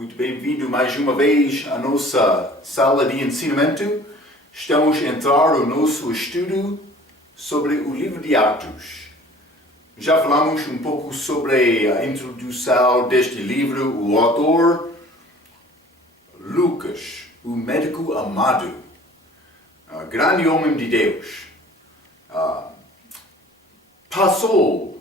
Muito bem-vindo mais uma vez à nossa sala de ensinamento. Estamos a entrar no nosso estudo sobre o livro de Atos. Já falamos um pouco sobre a introdução deste livro, o autor Lucas, o médico amado, grande homem de Deus. Passou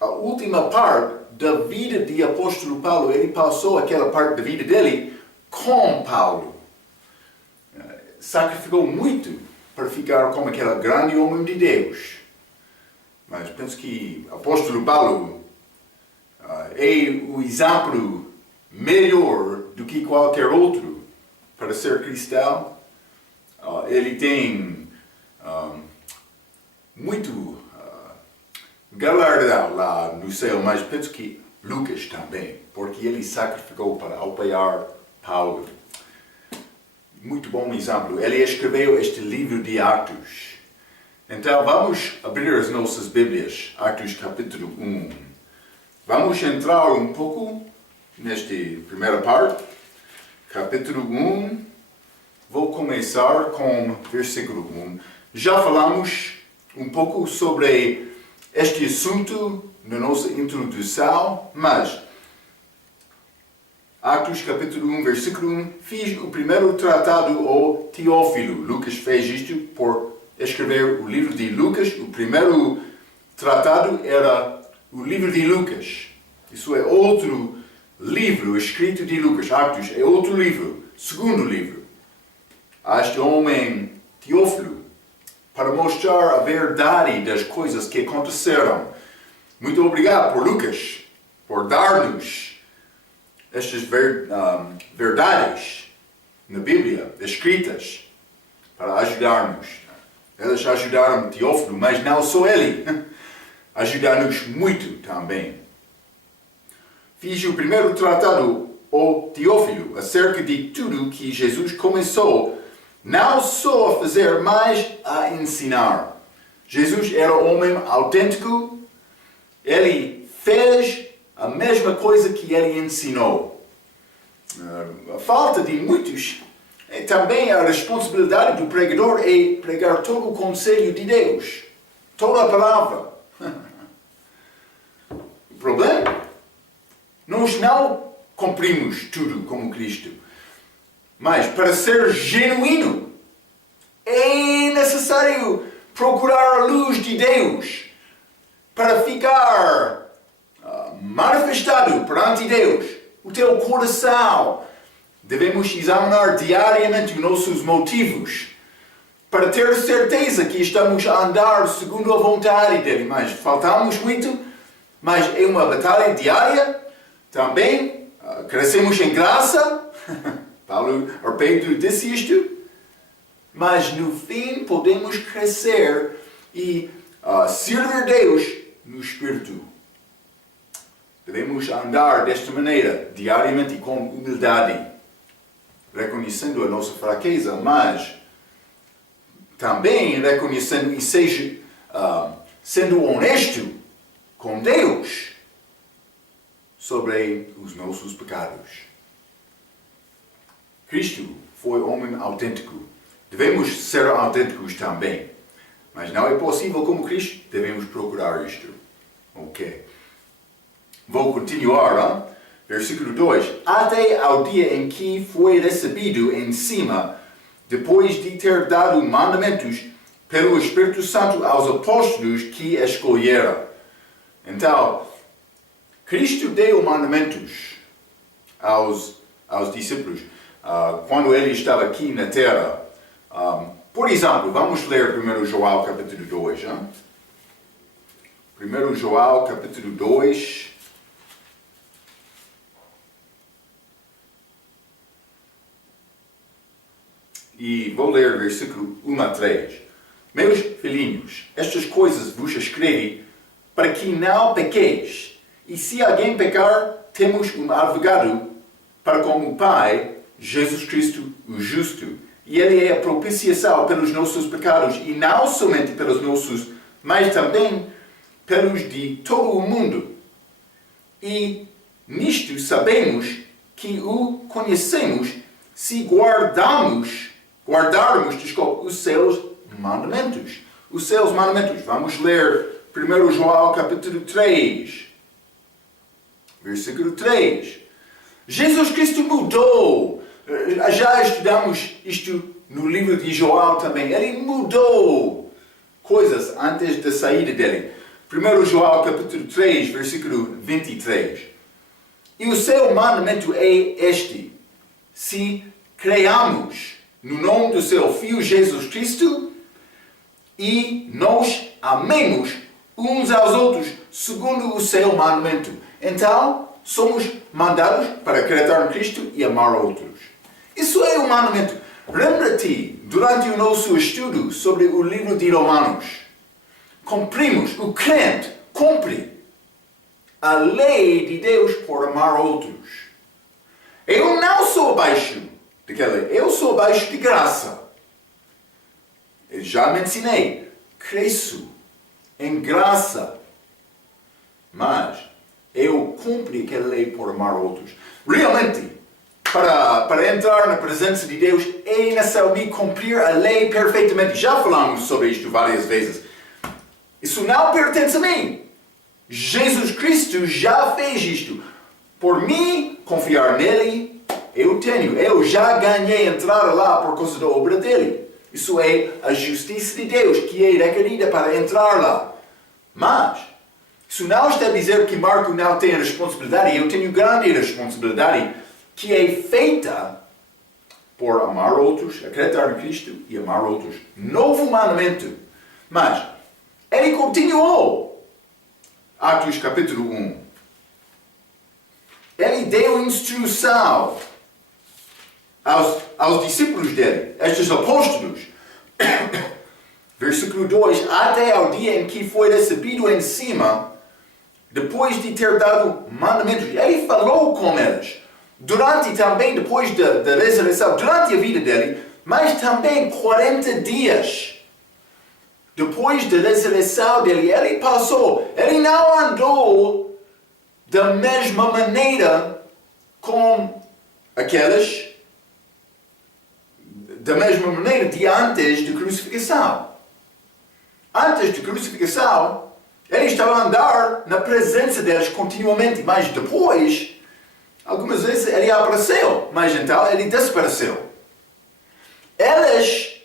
a última parte da vida de apóstolo Paulo, ele passou aquela parte da vida dele com Paulo. Sacrificou muito para ficar como aquele grande homem de Deus. Mas penso que o apóstolo Paulo é o exemplo melhor do que qualquer outro para ser cristão. Ele tem muito galardão lá no céu, mas penso que Lucas também, porque ele sacrificou para apoiar Paulo. Muito bom exemplo. Ele escreveu este livro de Atos. Então vamos abrir as nossas Bíblias, Atos capítulo 1. Vamos entrar um pouco nesta primeira parte, capítulo 1. Vou começar com versículo 1. Já falamos um pouco sobre este assunto na nossa introdução, mas Atos capítulo 1, versículo 1, fiz o primeiro tratado ao Teófilo. Lucas fez isto por escrever o livro de Lucas. O primeiro tratado era o livro de Lucas. Isso é outro livro escrito de Lucas. Atos é outro livro, segundo livro. A este homem Teófilo, para mostrar a verdade das coisas que aconteceram. Muito obrigado por Lucas, por dar-nos estas verdades na Bíblia, escritas, para ajudar-nos. Elas ajudaram Teófilo, mas não só ele. Ajudaram-nos muito também. Fiz o primeiro tratado ao Teófilo acerca de tudo que Jesus começou, não só a fazer, mas a ensinar. Jesus era um homem autêntico. Ele fez a mesma coisa que ele ensinou. A falta de muitos é também a responsabilidade do pregador é pregar todo o conselho de Deus, toda a palavra. O problema? Nós não cumprimos tudo como Cristo. Mas para ser genuíno, é necessário procurar a luz de Deus para ficar manifestado perante Deus. O teu coração. Devemos examinar diariamente os nossos motivos para ter certeza que estamos a andar segundo a vontade dele. Mas faltamos muito, mas é uma batalha diária. Também crescemos em graça. Pedro disse isto. Mas no fim podemos crescer e servir Deus no Espírito. Devemos andar desta maneira, diariamente com humildade, reconhecendo a nossa fraqueza, mas também reconhecendo e sendo honesto com Deus sobre os nossos pecados. Cristo foi homem autêntico. Devemos ser autênticos também. Mas não é possível como Cristo. Devemos procurar isto. Ok. Vou continuar. Versículo 2. Até ao dia em que foi recebido em cima, depois de ter dado mandamentos pelo Espírito Santo aos apóstolos que escolheram. Então, Cristo deu mandamentos aos discípulos quando ele estava aqui na terra. Por exemplo, vamos ler 1 João capítulo 2. 1 João capítulo 2. E vou ler versículo 1 a 3. Meus filhinhos, estas coisas vos escrevi para que não pequeis. E se alguém pecar, temos um advogado para com o Pai, Jesus Cristo, o justo. E ele é a propiciação pelos nossos pecados, e não somente pelos nossos, mas também pelos de todo o mundo. E nisto sabemos que o conhecemos se guardarmos os seus mandamentos. Os seus mandamentos. Vamos ler 1 João capítulo 3, versículo 3. Jesus Cristo mudou. Já estudamos isto no livro de João também. Ele mudou coisas antes da saída dele. 1 João capítulo 3, versículo 23. E o seu mandamento é este: se creamos no nome do seu Filho Jesus Cristo e nós amemos uns aos outros segundo o seu mandamento. Então, somos mandados para acreditar em Cristo e amar outros. Isso é o mandamento. Lembra-te, durante o nosso estudo sobre o livro de Romanos, o crente cumpre a lei de Deus por amar outros. Eu não sou abaixo daquela lei, eu sou abaixo de graça. Eu já mencionei, cresço em graça, mas eu cumpro aquela lei por amar outros. Realmente, para entrar na presença de Deus, é necessário cumprir a lei perfeitamente. Já falamos sobre isto várias vezes. Isso não pertence a mim. Jesus Cristo já fez isto. Por mim, confiar nele, eu já ganhei entrar lá por causa da obra dele. Isso é a justiça de Deus que é requerida para entrar lá. Mas, isso não está a dizer que Marco não tem a responsabilidade. Eu tenho grande responsabilidade que é feita por amar outros, acreditar em Cristo e amar outros. Novo mandamento. Mas, ele continuou. Atos capítulo 1. Ele deu instrução aos discípulos dele, estes apóstolos. Versículo 2. Até ao dia em que foi recebido em cima, depois de ter dado mandamentos. Ele falou com eles. Depois da ressurreição, durante a vida dele, mas também 40 dias. Depois da ressurreição dele, ele não andou da mesma maneira com aqueles, da mesma maneira de antes da crucificação. Antes da crucificação, ele estava a andar na presença deles continuamente, mas depois, algumas vezes ele apareceu, mas então ele desapareceu. Eles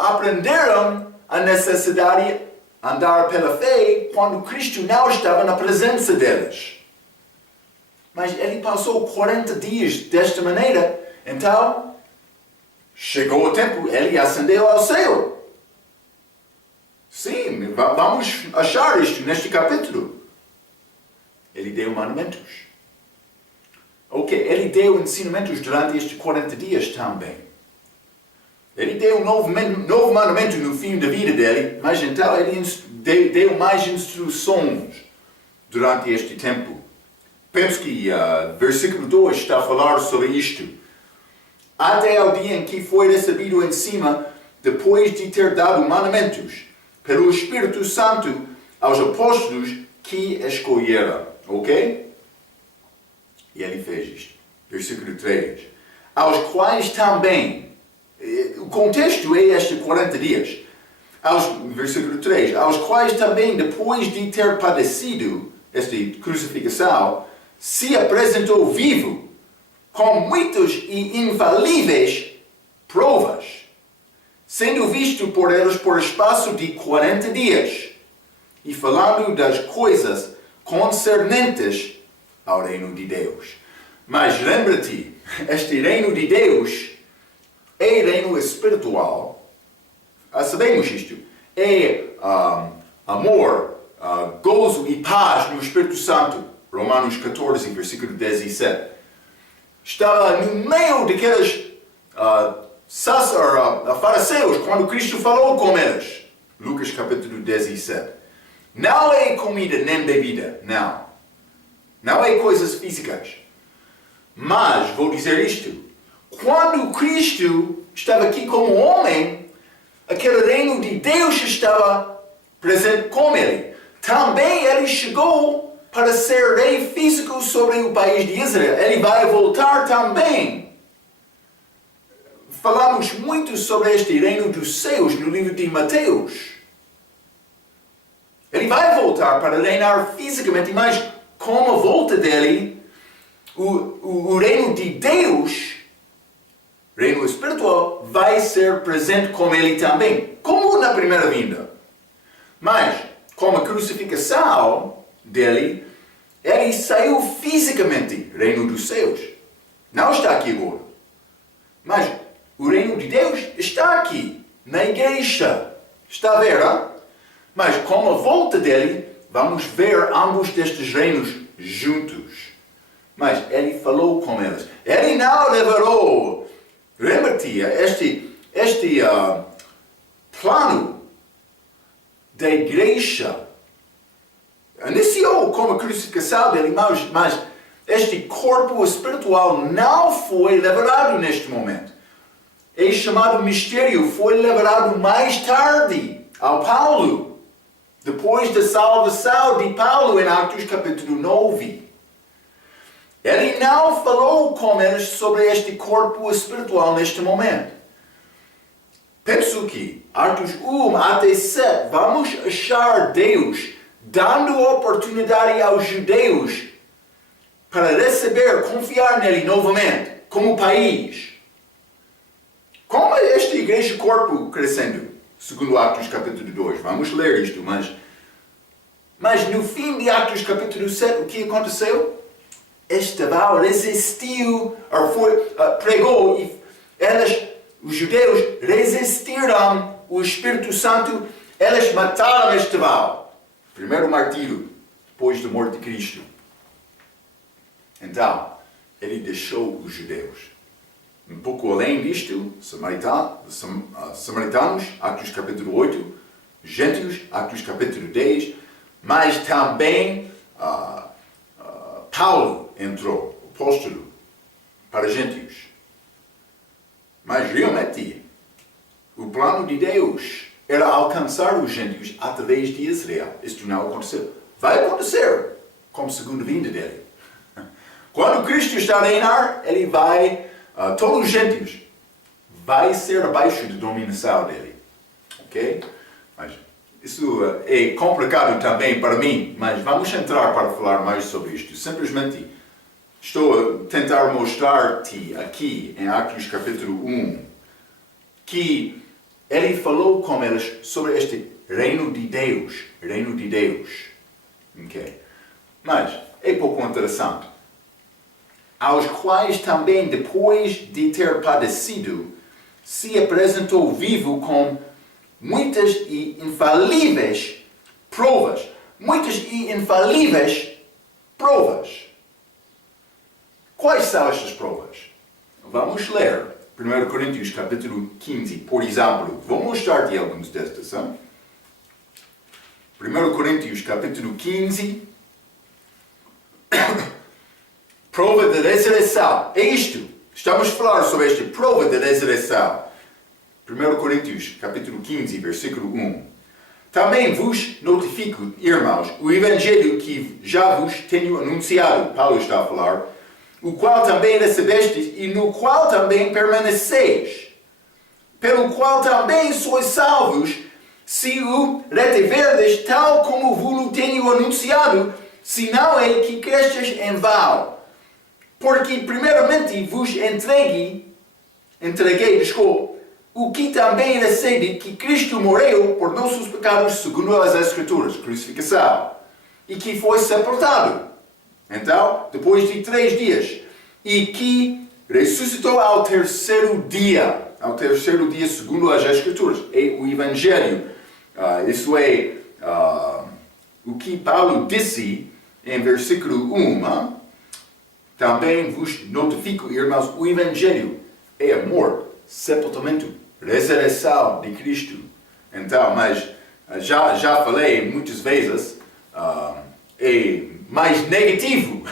aprenderam a necessidade de andar pela fé quando Cristo não estava na presença deles. Mas ele passou 40 dias desta maneira, então chegou o tempo, ele ascendeu ao céu. Sim, vamos achar isto neste capítulo. Ele deu mandamentos. Ok, ele deu ensinamentos durante estes 40 dias também. Ele deu um novo mandamento no fim da vida dele, mas então ele deu mais instruções durante este tempo. Penso que versículo 2 está a falar sobre isto. Até ao dia em que foi recebido em cima, depois de ter dado mandamentos pelo Espírito Santo aos apóstolos que escolheram. Ok? E ele fez isto. Versículo 3. Aos quais também, o contexto é este 40 dias. Versículo 3. Aos quais também, depois de ter padecido esta crucificação, se apresentou vivo, com muitas e infalíveis provas, sendo visto por eles por espaço de 40 dias, e falando das coisas concernentes ao reino de Deus. Mas lembra-te, este reino de Deus é reino espiritual. Sabemos isto. É amor, gozo e paz no Espírito Santo. Romanos 14, versículo 17. Estava no meio daqueles fariseus quando Cristo falou com eles. Lucas capítulo 17. Não é comida nem bebida, não. Não é coisas físicas. Mas, vou dizer isto. Quando Cristo estava aqui como homem, aquele reino de Deus estava presente com ele. Também ele chegou para ser rei físico sobre o país de Israel. Ele vai voltar também. Falamos muito sobre este reino dos céus no livro de Mateus. Ele vai voltar para reinar fisicamente, mas com a volta dele, o reino de Deus, reino espiritual, vai ser presente com ele também, como na primeira vinda. Mas, com a crucificação dele, ele saiu fisicamente, reino dos céus. Não está aqui agora. Mas o reino de Deus está aqui, na igreja. Está a ver, hein? Mas com a volta dele, vamos ver ambos destes reinos juntos. Mas ele falou com eles. Ele não liberou, lembra-te, este plano da igreja. Iniciou com a crucificação dele, mas este corpo espiritual não foi liberado neste momento. É chamado mistério, foi liberado mais tarde ao Paulo. Depois da salvação de Paulo em Atos capítulo 9. Ele não falou com eles sobre este corpo espiritual neste momento. Penso que Atos 1 até 7 vamos achar Deus dando oportunidade aos judeus para receber, confiar nele novamente, como país. Como é esta igreja corpo crescendo? Segundo Atos capítulo 2. Vamos ler isto, mas no fim de Atos capítulo 7, o que aconteceu? Estevam resistiu, pregou, e os judeus resistiram o Espírito Santo, eles mataram Estevam. Primeiro martírio, depois da morte de Cristo. Então, ele deixou os judeus. Um pouco além disto, samaritanos, Atos capítulo 8, gentios, Atos capítulo 10, mas também Paulo entrou, apóstolo, para gentios. Mas realmente, o plano de Deus era alcançar os gentios através de Israel. Isto não aconteceu. Vai acontecer como segunda vinda dele. Quando Cristo está a reinar, ele vai, todos os gentios, vai ser abaixo da dominação dele. Ok? Mas isso é complicado também para mim, mas vamos entrar para falar mais sobre isto. Simplesmente estou a tentar mostrar-te aqui em Atos capítulo 1 que ele falou com eles sobre este reino de Deus. Reino de Deus. Ok? Mas é pouco interessante. Aos quais também, depois de ter padecido, se apresentou vivo com muitas e infalíveis provas. Muitas e infalíveis provas. Quais são estas provas? Vamos ler 1 Coríntios capítulo 15, por exemplo. Vou mostrar-te alguns destas. 1 Coríntios capítulo 15. Prova da ressurreição. É isto. Estamos a falar sobre esta prova da ressurreição. 1 Coríntios, capítulo 15, versículo 1. Também vos notifico, irmãos, o evangelho que já vos tenho anunciado, Paulo está a falar, o qual também recebestes e no qual também permaneceis, pelo qual também sois salvos, se o retiverdes tal como vos tenho anunciado, se não é que crestes em vão. Porque primeiramente vos entreguei, o que também recebi, que Cristo morreu por nossos pecados segundo as Escrituras, crucificação, e que foi sepultado. Então, depois de 3 dias, e que ressuscitou ao terceiro dia segundo as Escrituras, é o Evangelho. Isso é o que Paulo disse em versículo 1. Também vos notifico, irmãos, o Evangelho é amor, sepultamento, ressurreição de Cristo. Então, mas já falei muitas vezes, é mais negativo.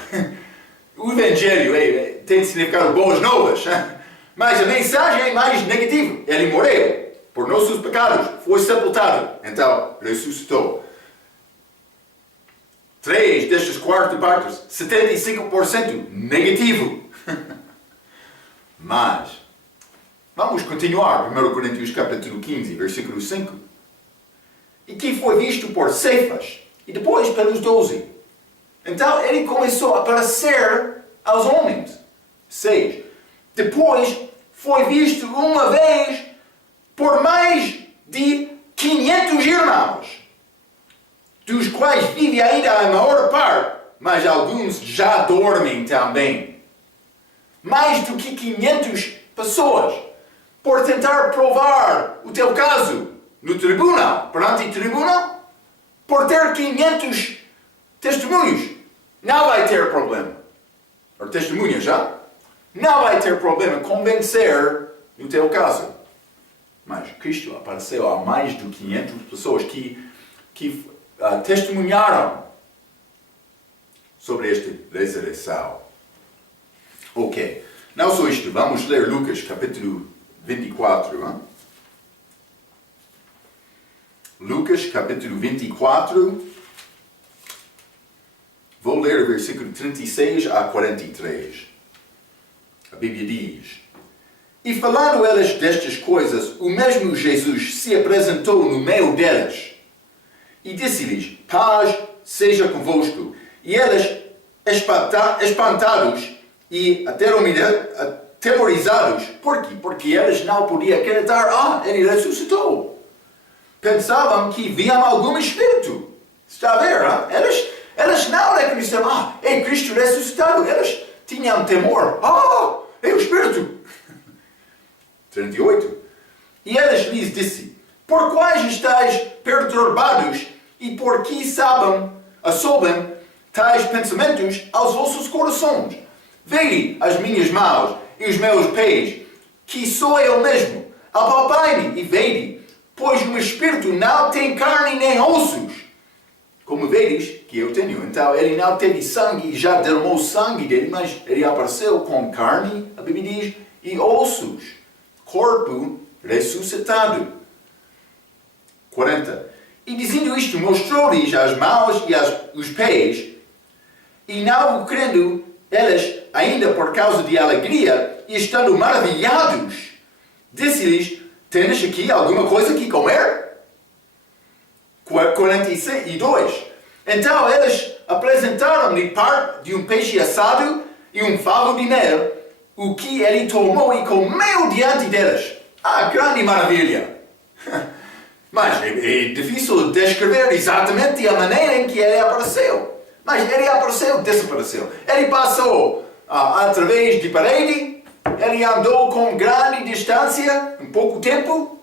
O Evangelho tem significado boas novas, mas a mensagem é mais negativa. Ele morreu por nossos pecados, foi sepultado, então ressuscitou. 3 destas 4 partes, 75% negativo. Mas, vamos continuar. 1 Coríntios capítulo 15, versículo 5. E que foi visto por Cefas, e depois pelos 12. Então, ele começou a aparecer aos homens. 6. Depois, foi visto uma vez por mais de 500 irmãos, dos quais vive ainda a maior parte, mas alguns já dormem também. Mais do que 500 pessoas, por tentar provar o teu caso no tribunal, perante o tribunal, por ter 500 testemunhos, não vai ter problema. Ou testemunhas já? Não vai ter problema convencer no teu caso. Mas Cristo apareceu a mais de 500 pessoas que testemunharam sobre esta ressurreição. Ok. Não só isto, vamos ler Lucas capítulo 24. Hein? Lucas capítulo 24. Vou ler o versículo 36 a 43. A Bíblia diz: E falando elas destas coisas, o mesmo Jesus se apresentou no meio delas e disse-lhes: Paz seja convosco. E elas, espantados e atemorizados, por quê? Porque elas não podiam acreditar. Ele ressuscitou. Pensavam que viam algum espírito. Está a ver? Elas não acreditavam. É Cristo ressuscitado. Elas tinham temor. É o espírito. 38. E elas lhes disse: Por quais estáis perturbados e por que assobam tais pensamentos aos vossos corações? Vede as minhas mãos e os meus pés, que sou eu mesmo. Apalpai-me e vede, pois o espírito não tem carne nem ossos, como vedes que eu tenho. Então ele não teve sangue e já derramou sangue dele, mas ele apareceu com carne, a Bíblia diz, e ossos. Corpo ressuscitado. 40. E dizendo isto, mostrou-lhes as mãos e os pés, e não o crendo elas, ainda por causa de alegria, e estando maravilhados, disse-lhes: Tendes aqui alguma coisa que comer? 42. Então elas apresentaram-lhe parte de um peixe assado e um favo de mel, o que ele tomou e comeu diante delas. Grande maravilha! Mas é difícil descrever exatamente a maneira em que ele apareceu. Mas ele apareceu, desapareceu. Ele passou através de parede, ele andou com grande distância, em pouco tempo.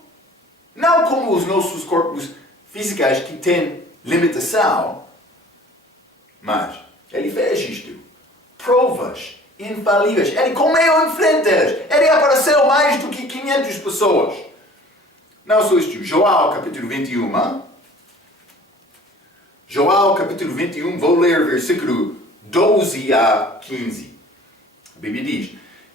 Não como os nossos corpos físicos que têm limitação. Mas ele fez isto. Provas infalíveis. Ele comeu em frente delas. Ele apareceu mais do que 500 pessoas. Não só isto. João capítulo 21. João capítulo 21, vou ler versículo 12 a 15. A Bíblia diz: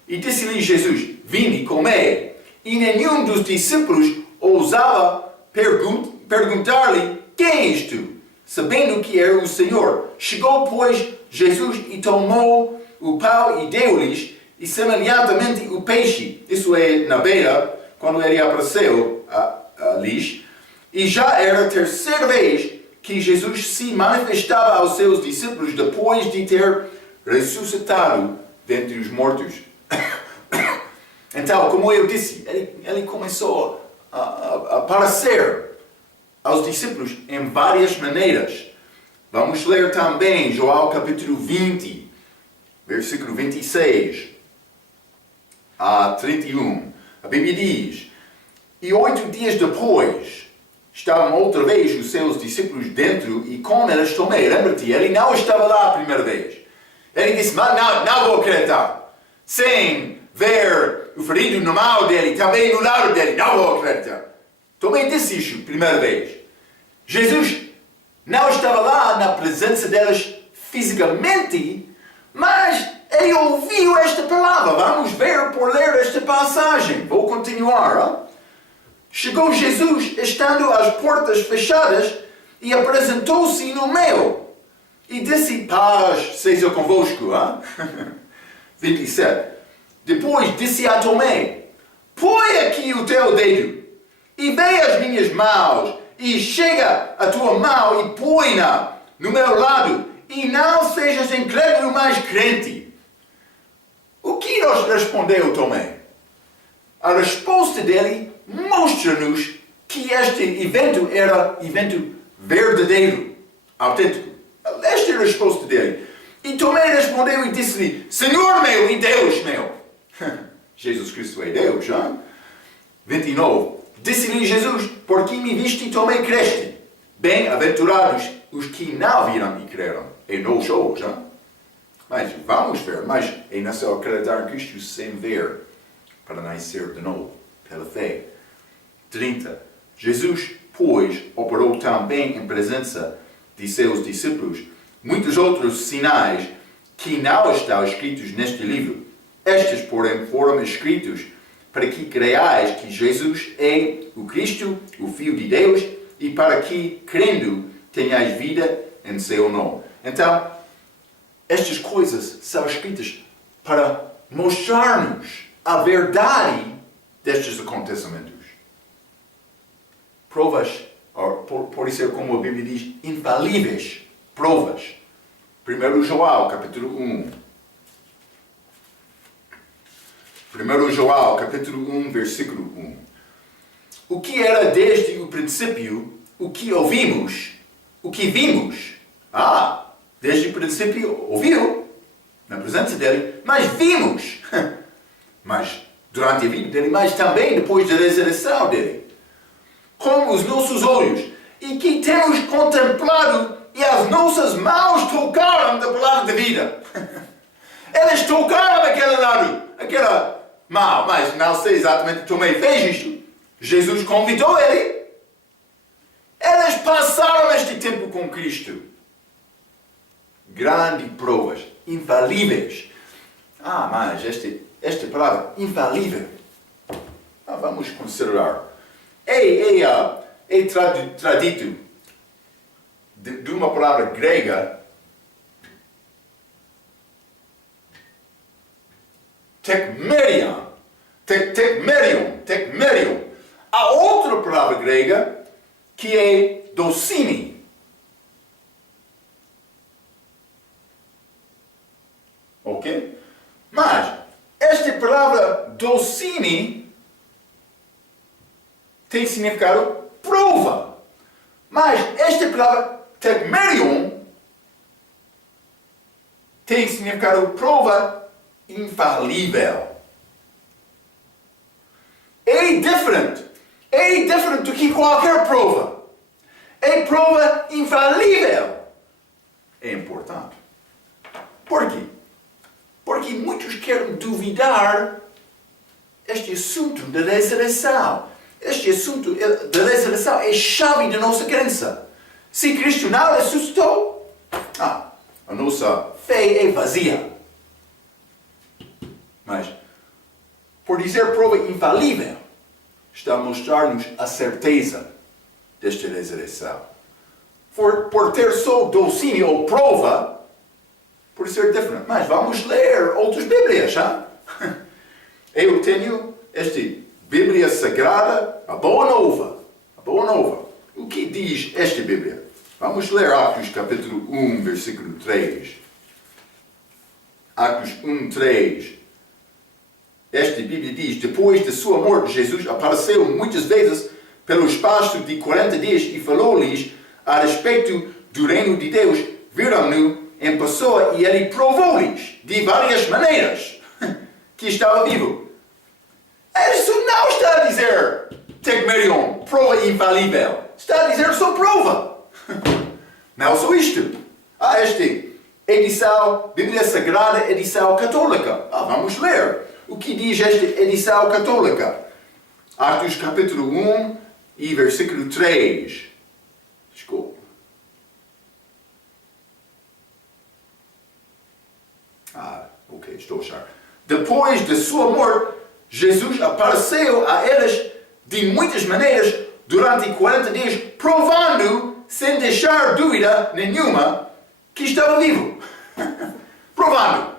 E disse-lhe Jesus: Vinde, comei. E nenhum dos discípulos ousava perguntar-lhe: Quem és tu? Sabendo que era o Senhor. Chegou, pois, Jesus e tomou o pão e deu-lhes, e semelhantemente o peixe. Isso é na beira, quando ele apareceu lhes. E já era a terceira vez que Jesus se manifestava aos seus discípulos depois de ter ressuscitado dentre os mortos. Então, como eu disse, ele começou a aparecer aos discípulos em várias maneiras. Vamos ler também João capítulo 20, versículo 26 a 31. A Bíblia diz: E 8 dias depois, estavam outra vez os seus discípulos dentro e com eles tomei. Lembra-te, ele não estava lá a primeira vez. Ele disse: Mas não vou acreditar. Sem ver o ferido no mão dele, também no lado dele, não vou acreditar. Tomei disse isso a primeira vez. Jesus não estava lá na presença deles fisicamente, mas ele ouviu esta palavra. Vamos ver por ler esta passagem. Vou continuar. Chegou Jesus, estando as portas fechadas, e apresentou-se no meio, e disse: paz seja convosco. Hein? 27. Depois disse a Tomé: põe aqui o teu dedo e vê as minhas mãos, e chega a tua mão e põe-na no meu lado, e não sejas incrédulo, mas crente. O que nos respondeu Tomé? A resposta dele mostra-nos que este evento era evento verdadeiro, autêntico. Esta é a resposta dele. E Tomé respondeu e disse-lhe: Senhor meu e Deus meu. Jesus Cristo é Deus, hein? 29. Disse-lhe Jesus: por que me viste, Tomé, creste? Bem-aventurados os que não viram e creram. E nós hoje, hein? Mas vamos ver, mas é necessário acreditar em Cristo sem ver, para nascer de novo, pela fé. 30. Jesus, pois, operou também em presença de seus discípulos muitos outros sinais que não estão escritos neste livro. Estes, porém, foram escritos para que creiais que Jesus é o Cristo, o Filho de Deus, e para que, crendo, tenhais vida em seu nome. Então, estas coisas são escritas para mostrar-nos a verdade destes acontecimentos. Provas, pode ser como a Bíblia diz, infalíveis. Provas. 1 João, capítulo 1. 1 João, capítulo 1, versículo 1. O que era desde o princípio, o que ouvimos, o que vimos. Desde o princípio ouviu, na presença dele, mas vimos. Mas durante a vida dele, mas também depois da ressurreição dele. Com os nossos olhos. E que temos contemplado e as nossas mãos tocaram da palavra da vida. Elas tocaram aquele lado, aquela mão, mas não sei exatamente como ele fez isto. Jesus convidou ele. Elas passaram este tempo com Cristo. Grandes provas, infalíveis. Mas esta palavra, infalível, vamos considerar. É traduzido de uma palavra grega, tekmerion. A outra palavra grega que é docine. Ok? Mas esta palavra docine tem significado prova. Mas esta palavra tekmerion tem significado prova infalível. É diferente do que qualquer prova. É prova infalível. É importante. Por quê? Porque muitos querem duvidar este assunto da ressurreição. Este assunto da ressurreição é chave da nossa crença. Se Cristo não ressuscitou, a nossa fé é vazia. Mas, por dizer prova infalível, está a mostrar-nos a certeza desta ressurreição. Por ter só docínio ou prova, por ser diferente. Mas vamos ler outras Bíblias, hein? Eu tenho esta Bíblia Sagrada, a Boa Nova. O que diz esta Bíblia? Vamos ler Atos capítulo 1, versículo 3. Atos 1, 3. Esta Bíblia diz: depois de sua morte, Jesus apareceu muitas vezes pelo espaço de 40 dias e falou-lhes a respeito do reino de Deus. Viram-no em pessoa e ele provou-lhes de várias maneiras que estava vivo. Isso não está a dizer tekmerion, prova infalível. Está a dizer só prova. Não só isto. Esta edição, Bíblia Sagrada, edição católica. Vamos ler. O que diz esta edição católica? Atos capítulo 1 e versículo 3. Desculpa. Ok, estou a achar. Depois de sua morte, Jesus apareceu a eles de muitas maneiras durante 40 dias, provando, sem deixar dúvida nenhuma, que estava vivo. Provando.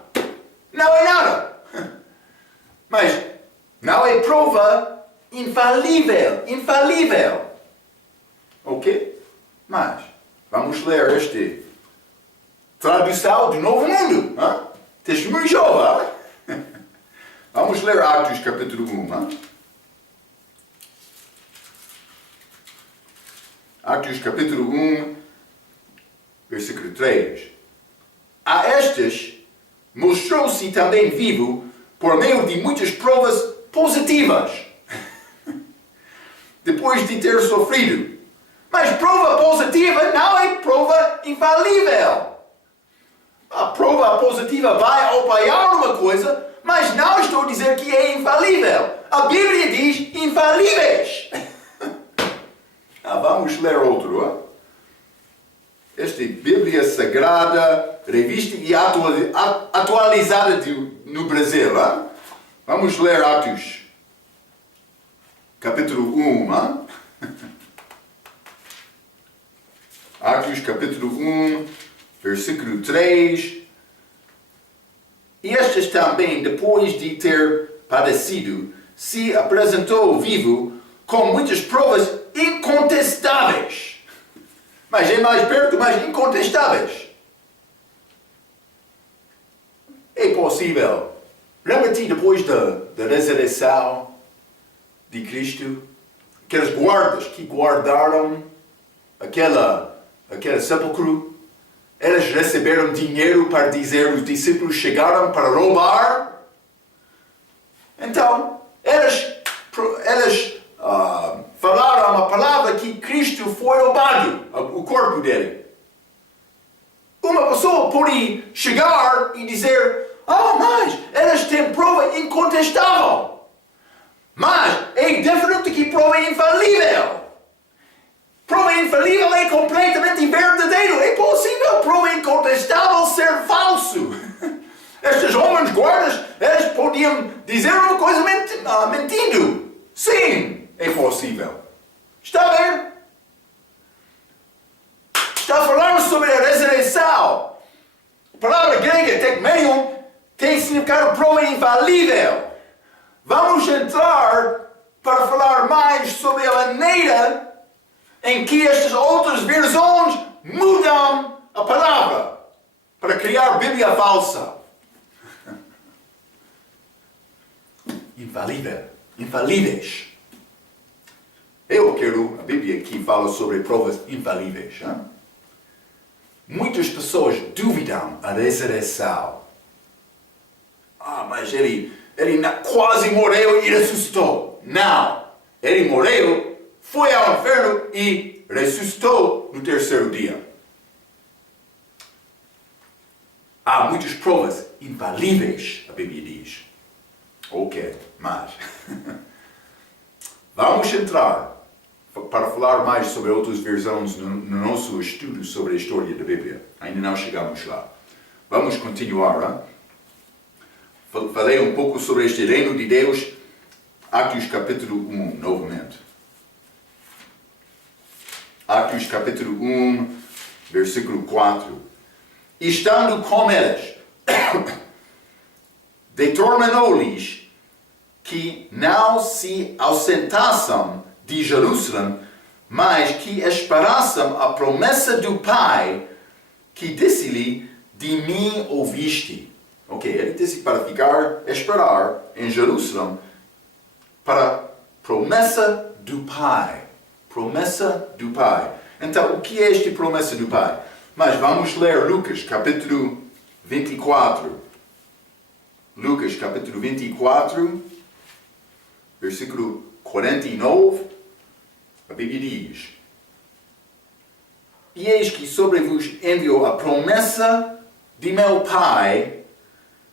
Não é nada. Mas não é prova infalível. Infalível. Ok? Mas vamos ler este tradução do Novo Mundo. Hein? Testemunho de Jeová. Vamos ler Atos capítulo 1. Hein? Atos capítulo 1, versículo 3. A estes mostrou-se também vivo por meio de muitas provas positivas, depois de ter sofrido. Mas prova positiva não é prova infalível. A prova positiva vai apoiar uma coisa, mas não estou a dizer que é infalível. A Bíblia diz infalíveis. Vamos ler outro. Hein? Esta Bíblia Sagrada, revista e atualizada no Brasil. Hein? Vamos ler Atos, capítulo 1. Hein? Atos, capítulo 1, versículo 3. E estes também, depois de ter padecido, se apresentou vivo com muitas provas incontestáveis. Mas é mais perto, mas incontestáveis. É possível. Lembra-te depois da ressurreição de Cristo? Aqueles guardas que guardaram aquele sepulcro. Eles receberam dinheiro para dizer os discípulos chegaram para roubar. Então, eles falaram uma palavra que Cristo foi roubado, o corpo dele. Uma pessoa pode chegar e dizer, mas eles têm prova incontestável. Mas é diferente que prova infalível. Prova infalível é completamente verdadeiro. É possível prova incontestável ser falso. Estes homens guardas, eles podiam dizer uma coisa mentindo. Sim, é possível. Está a ver? Está falando sobre a ressurreição. A palavra grega tekmeion tem significado prova infalível. Vamos entrar para falar mais sobre a maneira em que estas outras versões mudam a palavra para criar Bíblia falsa. Infalível. Infalíveis. Eu quero a Bíblia que fala sobre provas infalíveis. Hein? Muitas pessoas duvidam da ressurreição. Mas ele quase morreu e ressuscitou. Não. Ele morreu, foi ao inferno e ressuscitou no terceiro dia. Há muitas provas infalíveis, a Bíblia diz. Ok, mas vamos entrar para falar mais sobre outras versões no nosso estudo sobre a história da Bíblia. Ainda não chegamos lá. Vamos continuar. Hein? Falei um pouco sobre este reino de Deus. Atos capítulo 1, novamente. Atos capítulo 1, versículo 4. Estando com eles, determinou-lhes que não se ausentassem de Jerusalém, mas que esperassem a promessa do Pai, que disse-lhe, de mim ouviste. Ok, ele disse para esperar em Jerusalém, para a promessa do Pai. Promessa do Pai. Então, o que é esta promessa do Pai? Mas vamos ler Lucas, capítulo 24. Lucas, capítulo 24, versículo 49. A Bíblia diz: E eis que sobre vos enviou a promessa de meu Pai.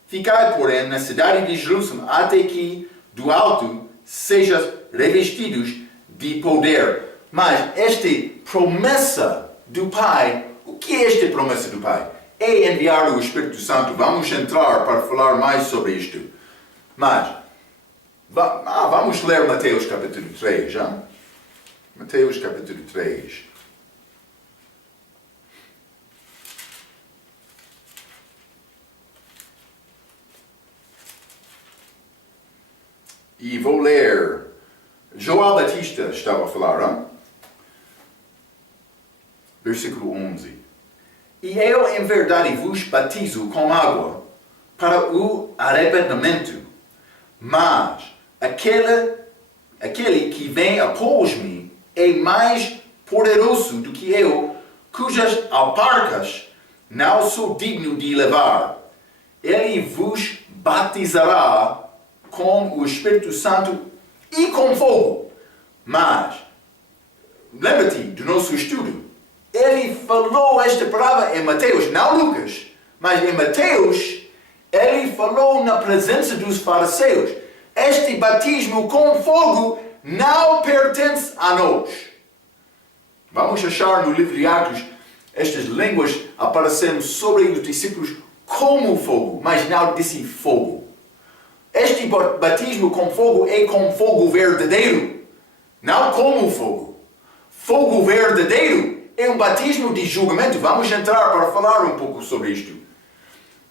Ficai, porém, na cidade de Jerusalém, até que do alto sejam revestidos de poder. Mas esta promessa do Pai, o que é esta promessa do Pai? É enviar o Espírito Santo. Vamos entrar para falar mais sobre isto. Mas, vamos ler Mateus capítulo 3, já? Mateus capítulo 3. E vou ler. João Batista estava a falar, hein? Versículo 11. E eu, em verdade, vos batizo com água para o arrependimento. Mas aquele que vem após mim é mais poderoso do que eu, cujas alparcas não sou digno de levar. Ele vos batizará com o Espírito Santo e com fogo. Mas, lembra-te do nosso estudo. Ele falou esta palavra em Mateus, não Lucas, mas em Mateus, ele falou na presença dos fariseus. Este batismo com fogo não pertence a nós. Vamos achar no livro de Atos estas línguas aparecendo sobre os discípulos como fogo, mas não desse fogo. Este batismo com fogo é com fogo verdadeiro, não como fogo. Fogo verdadeiro é um batismo de julgamento. Vamos entrar para falar um pouco sobre isto.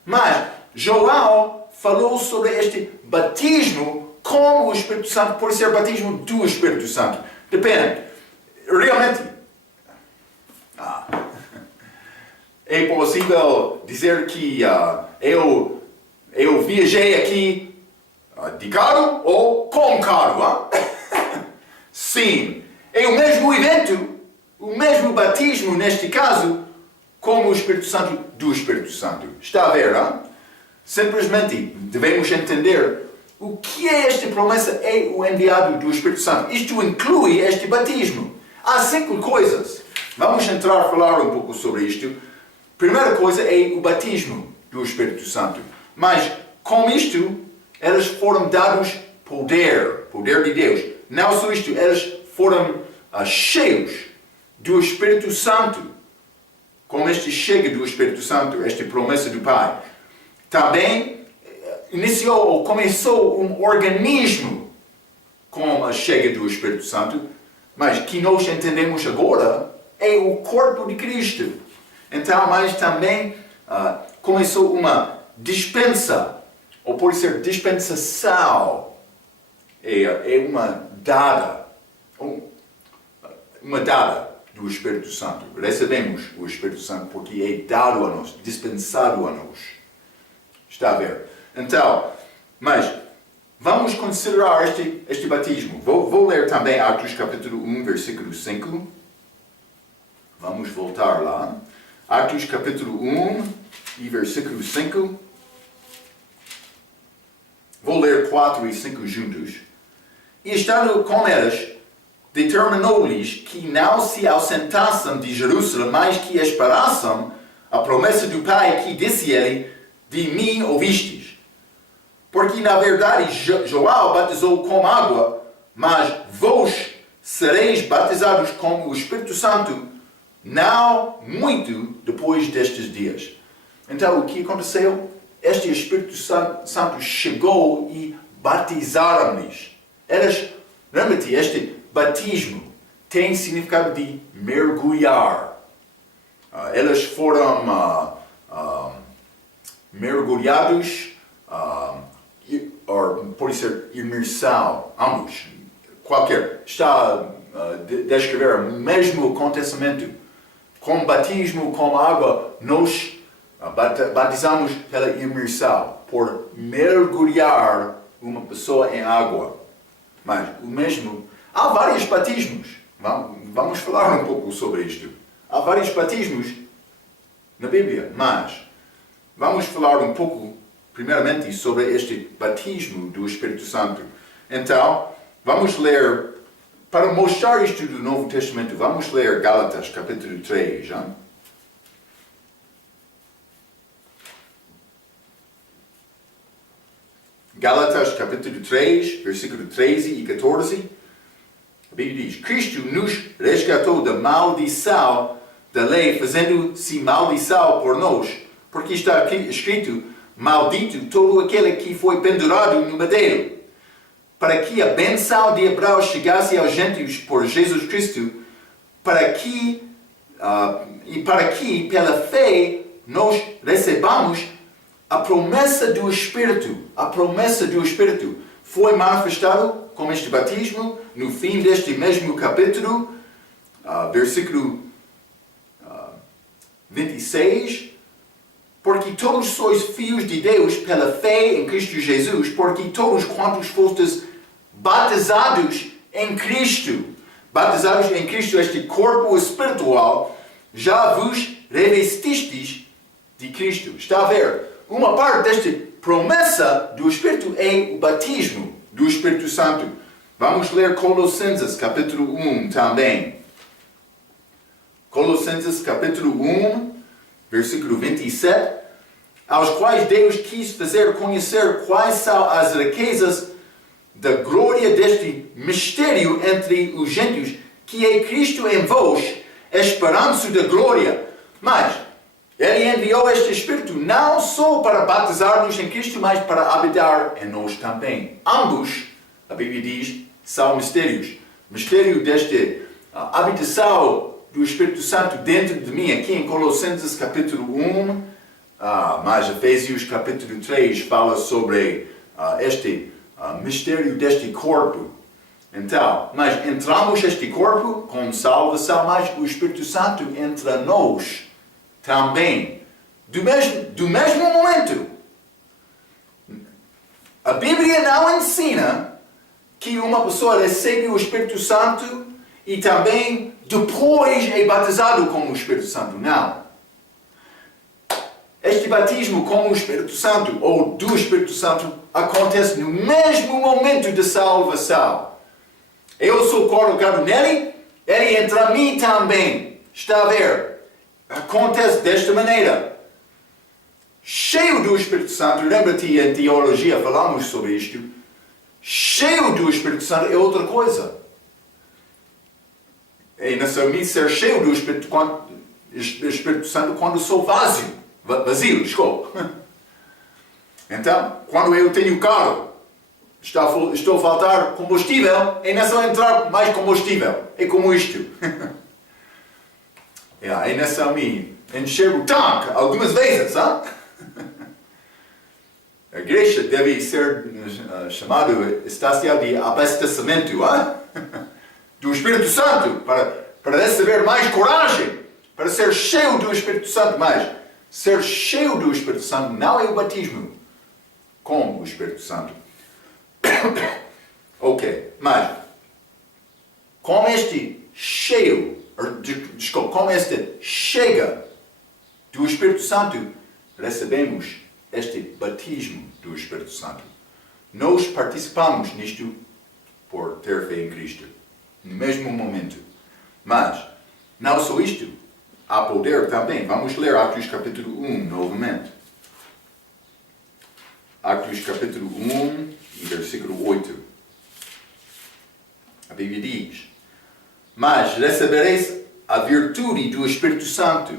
Mas João falou sobre este batismo com o Espírito Santo, por ser batismo do Espírito Santo. Depende. Realmente, é possível dizer que eu viajei aqui de carro ou com carro? Sim, é o mesmo evento, o mesmo batismo neste caso, como o Espírito Santo do Espírito Santo. Está a ver? Simplesmente devemos entender o que é esta promessa, é o enviado do Espírito Santo. Isto inclui este batismo. Há 5 coisas. Vamos entrar a falar um pouco sobre isto. Primeira coisa é o batismo do Espírito Santo. Mas com isto, eles foram dados poder de Deus. Não só isto, eles foram cheios do Espírito Santo. Com este chega do Espírito Santo, esta promessa do Pai. Também começou um organismo com a chega do Espírito Santo, mas que nós entendemos agora é o corpo de Cristo. Então, mas também começou uma dispensa, ou pode ser dispensação, é uma dada do Espírito Santo. Recebemos o Espírito Santo porque é dado a nós, dispensado a nós. Está a ver? Então, mas vamos considerar este batismo. Vou ler também Atos capítulo 1, versículo 5. Vamos voltar lá. Atos capítulo 1 e versículo 5. Vou ler 4 e 5 juntos. E estando com eles, determinou-lhes que não se ausentassem de Jerusalém, mas que esperassem a promessa do Pai, que disse ele: de mim ouvistes. Porque na verdade João batizou com água, mas vós sereis batizados com o Espírito Santo, não muito depois destes dias. Então o que aconteceu? Este Espírito Santo chegou e batizaram-lhes. Lembra-te, este batismo tem significado de mergulhar. Eles foram mergulhados, ou pode ser imersão, ambos. Qualquer. Está a descrever o mesmo acontecimento. Com batismo, com água, nós batizamos pela imersão, por mergulhar uma pessoa em água. Mas o mesmo, há vários batismos. Vamos falar um pouco sobre isto. Há vários batismos na Bíblia, mas vamos falar um pouco, primeiramente, sobre este batismo do Espírito Santo. Então, vamos ler, para mostrar isto do Novo Testamento, vamos ler Gálatas, capítulo 3. Já? Gálatas, capítulo 3, versículo 13 e 14. A Bíblia diz: Cristo nos resgatou da maldição da lei, fazendo-se maldição por nós, porque está escrito: maldito todo aquele que foi pendurado no madeiro, para que a bênção de Abraão chegasse aos gentios por Jesus Cristo, para que pela fé nós recebamos a promessa do Espírito. A promessa do Espírito. foi manifestado com este batismo no fim deste mesmo capítulo, versículo 26. Porque todos sois filhos de Deus pela fé em Cristo Jesus, porque todos quantos fostes batizados em Cristo, este corpo espiritual, já vos revestistes de Cristo. Está a ver? Uma parte desta promessa do Espírito é o batismo do Espírito Santo. Vamos ler Colossenses, capítulo 1 também. Colossenses, capítulo 1, versículo 27. Aos quais Deus quis fazer conhecer quais são as riquezas da glória deste mistério entre os gentios, que é Cristo em vós, esperança da glória. Mas Ele enviou este Espírito não só para batizar-nos em Cristo, mas para habitar em nós também. Ambos, a Bíblia diz, são mistérios. Mistério desta habitação do Espírito Santo dentro de mim, aqui em Colossenses capítulo 1, mas Efésios capítulo 3 fala sobre este mistério deste corpo. Então, mas entramos neste corpo com salvação, mas o Espírito Santo entra nós também, do mesmo momento. A Bíblia não ensina que uma pessoa recebe o Espírito Santo e também depois é batizado com o Espírito Santo. Não. Este batismo com o Espírito Santo, ou do Espírito Santo, acontece no mesmo momento de salvação. Eu sou colocado nele, ele entra em mim também. Está a ver? Acontece desta maneira. Cheio do Espírito Santo, lembra-te em teologia, falamos sobre isto. Cheio do Espírito Santo é outra coisa. É necessário ser cheio do Espírito Santo quando sou vazio, desculpa. Então, quando eu tenho carro, estou a faltar combustível, é necessário entrar mais combustível. É como isto. É necessário encher o tanque algumas vezes. Hein? A igreja deve ser chamada estação de abastecimento do Espírito Santo, para receber mais coragem, para ser cheio do Espírito Santo. Mas ser cheio do Espírito Santo não é o batismo com o Espírito Santo. Ok, mas com este com este chega do Espírito Santo, recebemos este batismo do Espírito Santo. Nós participamos nisto por ter fé em Cristo, no mesmo momento. Mas, não só isto, há poder também. Vamos ler Atos capítulo 1 novamente. Atos capítulo 1, versículo 8. A Bíblia diz: mas recebereis a virtude do Espírito Santo,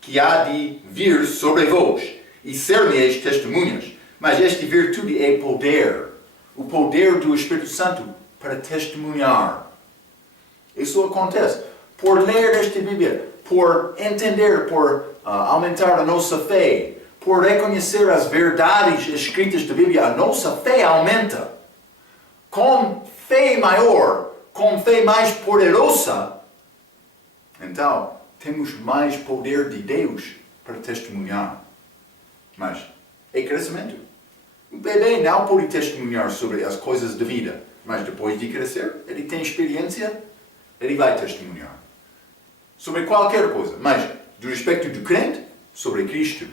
que há de vir sobre vós, e ser-me-eis testemunhas. Mas esta virtude é poder. O poder do Espírito Santo para testemunhar. Isso acontece por ler esta Bíblia, por entender, por aumentar a nossa fé, por reconhecer as verdades escritas da Bíblia. A nossa fé aumenta. Com fé maior, com fé mais poderosa, então temos mais poder de Deus para testemunhar. Mas é crescimento. O bebê não pode testemunhar sobre as coisas da vida, mas depois de crescer, ele tem experiência, ele vai testemunhar sobre qualquer coisa. Mas do respeito do crente, sobre Cristo,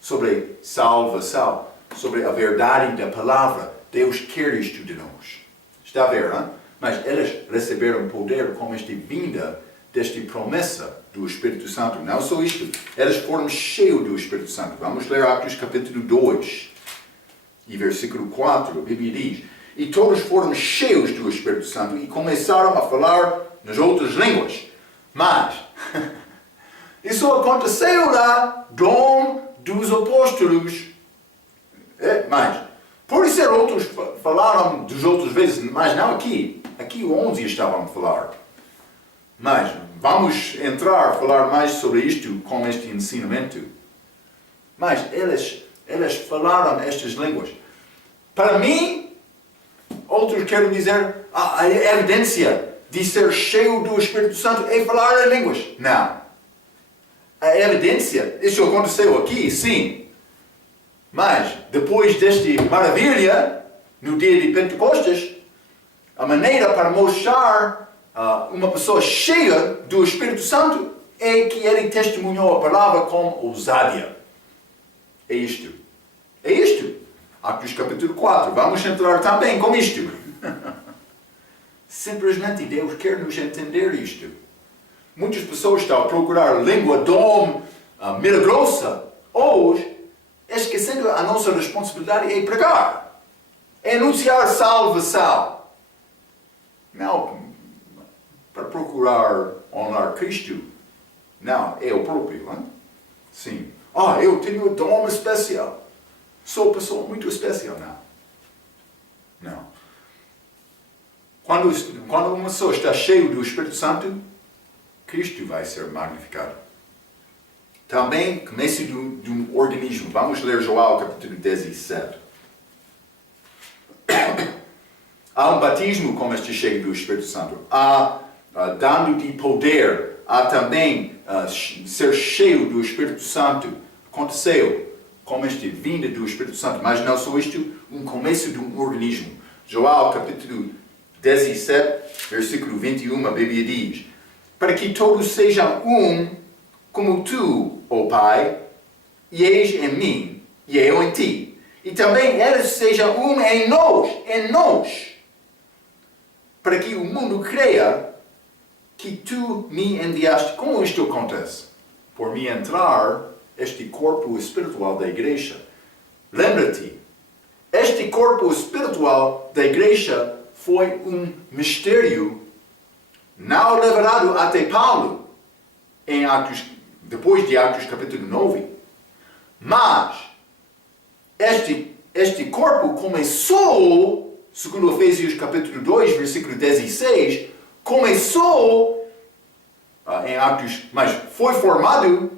sobre salvação, sobre a verdade da palavra, Deus quer isto de nós. Está a ver, não? Mas eles receberam poder com esta vinda desta promessa do Espírito Santo. Não só isto, eles foram cheios do Espírito Santo. Vamos ler Atos capítulo 2 e versículo 4. A Bíblia diz: e todos foram cheios do Espírito Santo e começaram a falar nas outras línguas. Mas isso aconteceu lá, dom dos apóstolos. Mas por isso outros falaram das outras vezes, mas não aqui. Aqui 11 estavam a falar. Mas vamos entrar a falar mais sobre isto com este ensinamento. Mas eles falaram estas línguas. Para mim, Outros querem dizer a evidência de ser cheio do Espírito Santo é falar em línguas. Não. A evidência, isso aconteceu aqui, sim. Mas, depois desta maravilha, no dia de Pentecostes, a maneira para mostrar uma pessoa cheia do Espírito Santo é que ele testemunhou a palavra com ousadia. É isto. É isto. Atos capítulo 4. Vamos entrar também com isto. Simplesmente Deus quer nos entender isto. Muitas pessoas estão a procurar língua dom milagrosa hoje, esquecendo a nossa responsabilidade é pregar. É anunciar salvação. Não para procurar honrar Cristo. Não, é o próprio. Hein? Sim. Eu tenho um dom especial. Sou pessoa muito especial. Não. Quando uma pessoa está cheia do Espírito Santo, Cristo vai ser magnificado. Também, começo de um organismo. Vamos ler João capítulo 17. Há um batismo como este cheio do Espírito Santo. Há dando de poder. Há também ser cheio do Espírito Santo. Aconteceu como este vinda do Espírito Santo. Mas não só isto, um começo de um organismo. João capítulo 17, versículo 21, a Bíblia diz: para que todos sejam um, como tu, ó Pai, e és em mim, e eu em ti. E também eles sejam um em nós, para que o mundo creia que tu me enviaste. Como isto acontece? Por me entrar este corpo espiritual da igreja. Lembra-te, este corpo espiritual da igreja foi um mistério não revelado até Paulo, em Atos, depois de Atos capítulo 9. Mas, este corpo começou, segundo Efésios capítulo 2, versículo 16, começou em Atos, mas foi formado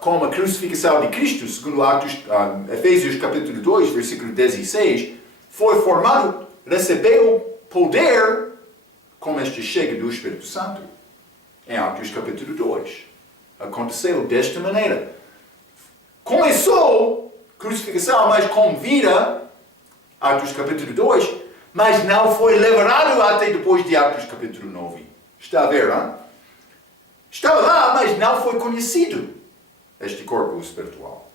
com a crucificação de Cristo, segundo Efésios capítulo 2, versículo 16, foi formado, recebeu poder como este chega do Espírito Santo. Em Atos capítulo 2. Aconteceu desta maneira. Começou crucificação, mas com vida, Atos capítulo 2, mas não foi liberado até depois de Atos capítulo 9. Está a ver, hein? Estava lá, mas não foi conhecido este corpo espiritual.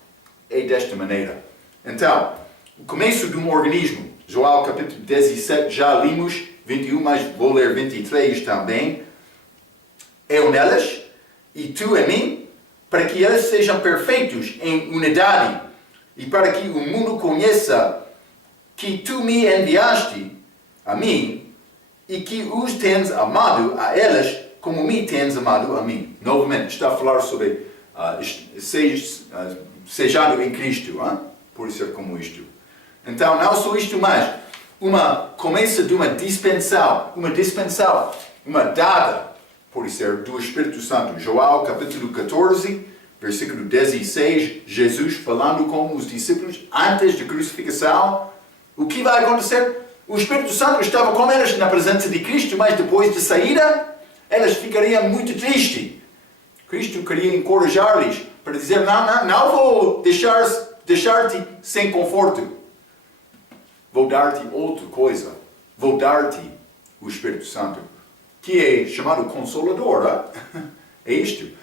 É desta maneira. Então, o começo de um organismo, João capítulo 17, já limos 21, mas vou ler 23 também. Eu neles, e tu em mim, para que eles sejam perfeitos em unidade, e para que o mundo conheça que tu me enviaste a mim, e que os tens amado a eles, como me tens amado a mim. Novamente, está a falar sobre sejando em Cristo, por ser como isto. Então, não só isto, mas começa de uma dispensação, uma dada, por ser do Espírito Santo. João capítulo 14, versículo 16, Jesus falando com os discípulos antes da crucificação. O que vai acontecer? O Espírito Santo estava com eles na presença de Cristo, mas depois de saída, eles ficariam muito tristes. Cristo queria encorajar-lhes para dizer, não vou deixar-te sem conforto. Vou dar-te outra coisa. Vou dar-te o Espírito Santo, que é chamado Consolador. É isto.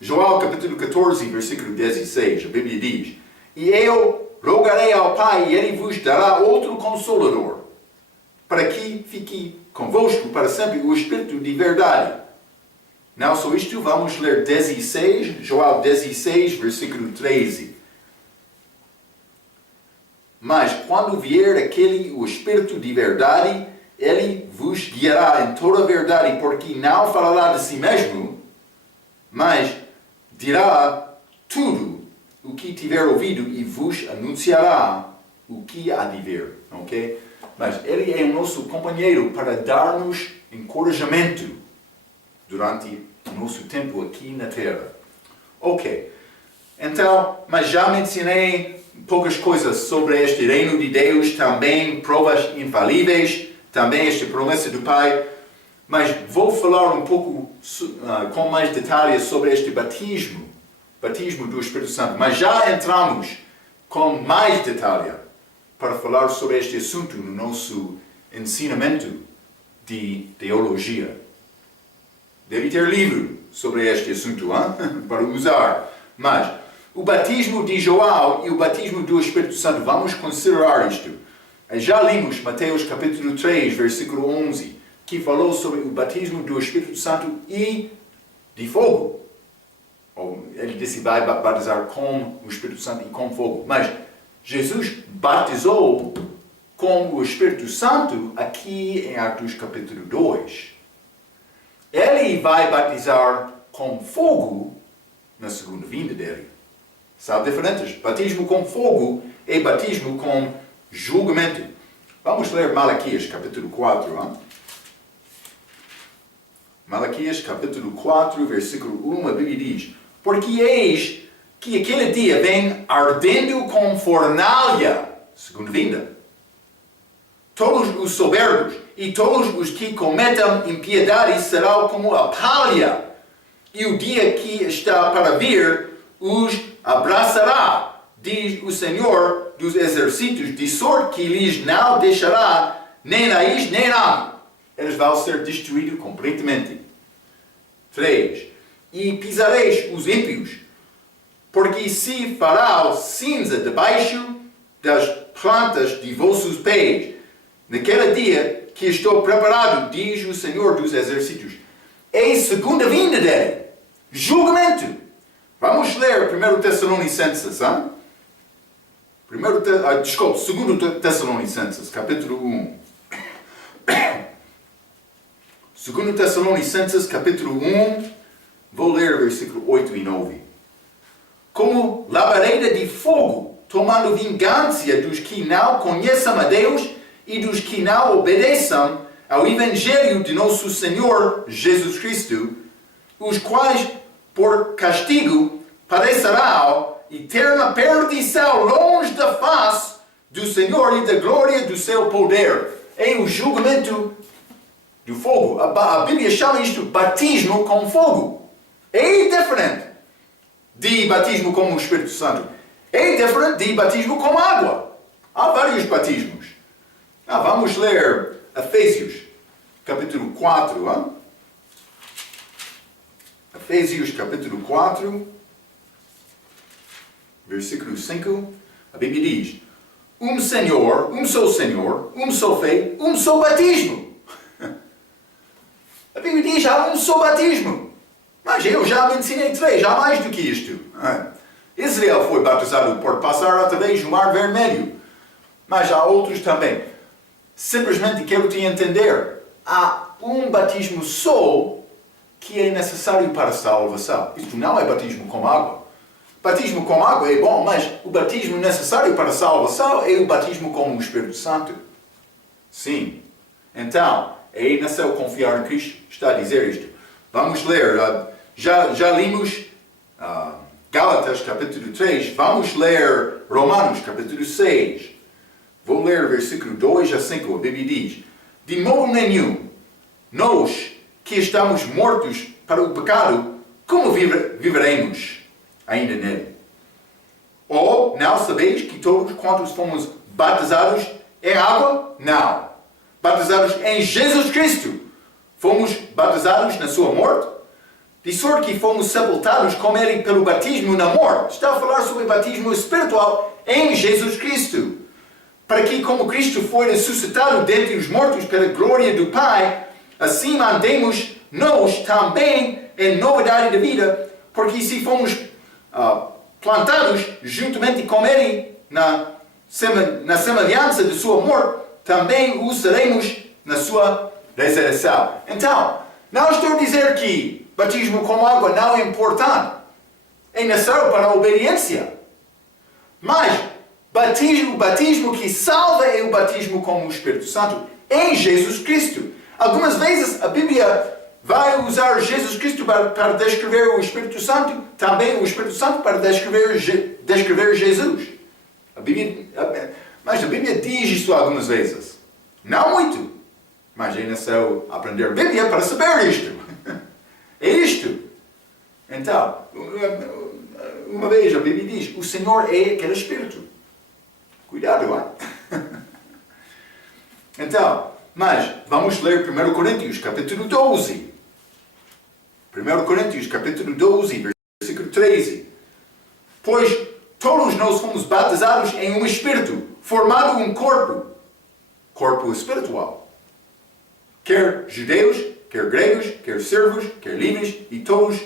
João capítulo 14, versículo 16, a Bíblia diz: e eu rogarei ao Pai, e Ele vos dará outro Consolador, para que fique convosco para sempre o Espírito de verdade. Não só isto, vamos ler 16, João 16, versículo 13. Mas quando vier o Espírito de verdade, Ele vos guiará em toda a verdade, porque não falará de si mesmo, mas dirá tudo o que tiver ouvido e vos anunciará o que há de vir. Ok? Mas Ele é o nosso companheiro para dar-nos encorajamento durante o nosso tempo aqui na Terra. Ok. Então, mas já mencionei poucas coisas sobre este reino de Deus, também provas infalíveis, também esta promessa do Pai, mas vou falar um pouco com mais detalhes sobre este batismo do Espírito Santo. Mas já entramos com mais detalhe para falar sobre este assunto no nosso ensinamento de teologia. Deve ter livro sobre este assunto, para usar. Mas o batismo de João e o batismo do Espírito Santo, vamos considerar isto. Já limos Mateus capítulo 3, versículo 11, que falou sobre o batismo do Espírito Santo e de fogo. Ele disse que vai batizar com o Espírito Santo e com fogo. Mas Jesus batizou com o Espírito Santo aqui em Atos capítulo 2. Ele vai batizar com fogo na segunda vinda dele. São diferentes. Batismo com fogo e batismo com julgamento. Vamos ler Malaquias capítulo 4. Malaquias capítulo 4, versículo 1, a Bíblia diz: porque eis que aquele dia vem ardendo com fornalha, segunda vinda. Todos os soberbos e todos os que cometam impiedade serão como a palha, e o dia que está para vir os abraçará, diz o Senhor dos exércitos, de sorte que lhes não deixará nem raiz nem ramo. Eles vão ser destruídos completamente. 3. E pisareis os ímpios, porque se fará cinza debaixo das plantas de vossos pés, naquele dia que estou preparado, diz o Senhor dos exércitos. É a segunda vinda dele. Julgamento. Vamos ler 1 Tessalonicenses, 2 Tessalonicenses, capítulo 1. 2 Tessalonicenses, capítulo 1, vou ler versículo 8 e 9. Como labareda de fogo, tomando vingança dos que não conheçam a Deus e dos que não obedeçam ao Evangelho de nosso Senhor Jesus Cristo, os quais, por castigo, padecerão eterna perdição longe da face do Senhor e da glória do seu poder. É o julgamento do fogo. A Bíblia chama isto batismo com fogo. É diferente de batismo com o Espírito Santo. É diferente de batismo com água. Há vários batismos. Vamos ler Efésios, capítulo 4. Efésios, capítulo 4, versículo 5. A Bíblia diz: Senhor, Senhor, só fé, só batismo. A Bíblia diz: há só batismo. Mas eu já me ensinei 3, há mais do que isto. Israel foi batizado por passar através do Mar Vermelho. Mas há outros também. Simplesmente quero te entender. Há batismo só que é necessário para a salvação. Isto não é batismo com água. Batismo com água é bom, mas o batismo necessário para a salvação é o batismo com o Espírito Santo. Sim. Então, é necessário confiar em Cristo. Está a dizer isto. Vamos ler. Já limos Gálatas, capítulo 3. Vamos ler Romanos, capítulo 6. Vou ler versículo 2 a 5. A Bíblia diz: de modo nenhum, nós que estamos mortos para o pecado, como viveremos ainda nele? Ou não sabeis que todos quantos fomos batizados em água? Não. Batizados em Jesus Cristo. Fomos batizados na sua morte? De sorte que fomos sepultados com ele pelo batismo na morte. Está a falar sobre batismo espiritual em Jesus Cristo. Para que, como Cristo foi ressuscitado dentre os mortos pela glória do Pai, assim andemos nós também em novidade de vida, porque se fomos plantados juntamente com ele na semelhança de sua morte, também o seremos na sua ressurreição. Então, não estou a dizer que batismo com água não é importante. É necessário para a obediência. Mas o batismo que salva é o batismo com o Espírito Santo em Jesus Cristo. Algumas vezes a Bíblia vai usar Jesus Cristo para descrever o Espírito Santo, também o Espírito Santo para descrever Jesus. Mas a Bíblia diz isso algumas vezes. Não muito. Mas é necessário aprender a Bíblia para saber isto. É isto. Então, uma vez a Bíblia diz, o Senhor é aquele Espírito. Cuidado, hein? Então, mas vamos ler 1 Coríntios, capítulo 12. 1 Coríntios, capítulo 12, versículo 13. Pois todos nós fomos batizados em um Espírito, formado um corpo espiritual. Quer judeus, quer gregos, quer servos, quer livres, e todos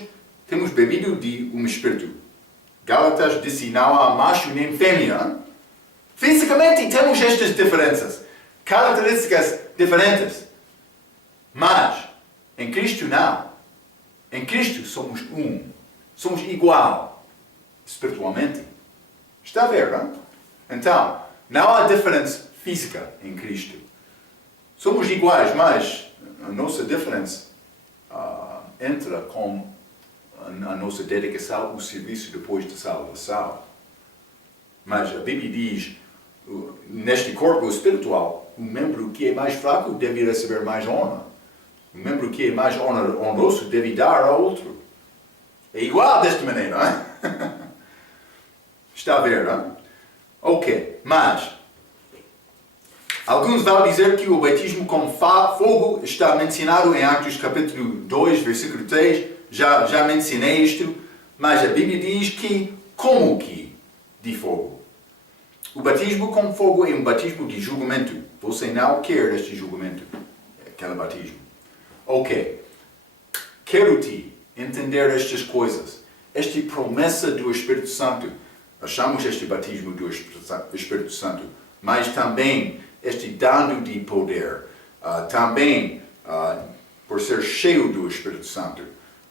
temos bebido de um Espírito. Gálatas disse não há macho nem fêmea. Fisicamente temos estas diferenças, características diferentes. Mas em Cristo não. Em Cristo somos um. Somos igual espiritualmente. Está a ver, não? Então, não há diferença física em Cristo. Somos iguais, mas a nossa diferença entra com a nossa dedicação ao serviço depois da salvação. Mas a Bíblia diz, neste corpo espiritual, o membro que é mais fraco deve receber mais honra. O membro que é mais honroso deve dar a outro. É igual desta maneira, não? Está a ver, não? Ok, mas alguns vão dizer que o batismo com fogo está mencionado em Atos capítulo 2, versículo 3. Já mencionei isto, mas a Bíblia diz que, como que de fogo? O batismo com fogo é um batismo de julgamento. Você não quer este julgamento, aquele batismo. Ok, quero-te entender estas coisas. Esta promessa do Espírito Santo, achamos este batismo do Espírito Santo, mas também este dando de poder, também por ser cheio do Espírito Santo,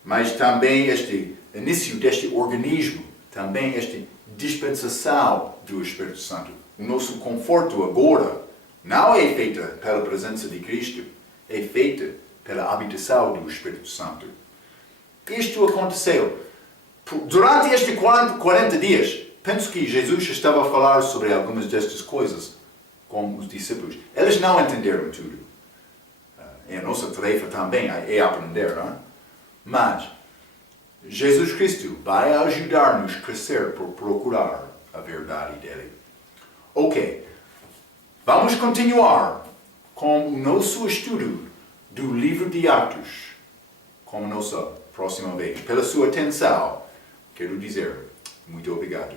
mas também este início deste organismo, também esta dispensação do Espírito Santo. O nosso conforto agora não é feito pela presença de Cristo, é feito pela habitação do Espírito Santo. Isto aconteceu. Durante estes 40 dias, penso que Jesus estava a falar sobre algumas destas coisas com os discípulos. Eles não entenderam tudo. É a nossa tarefa também, é aprender, não é? Mas Jesus Cristo vai ajudar-nos a crescer por procurar a verdade dele. Ok, vamos continuar com o nosso estudo do livro de Atos, como nossa próxima vez. Pela sua atenção, quero dizer muito obrigado.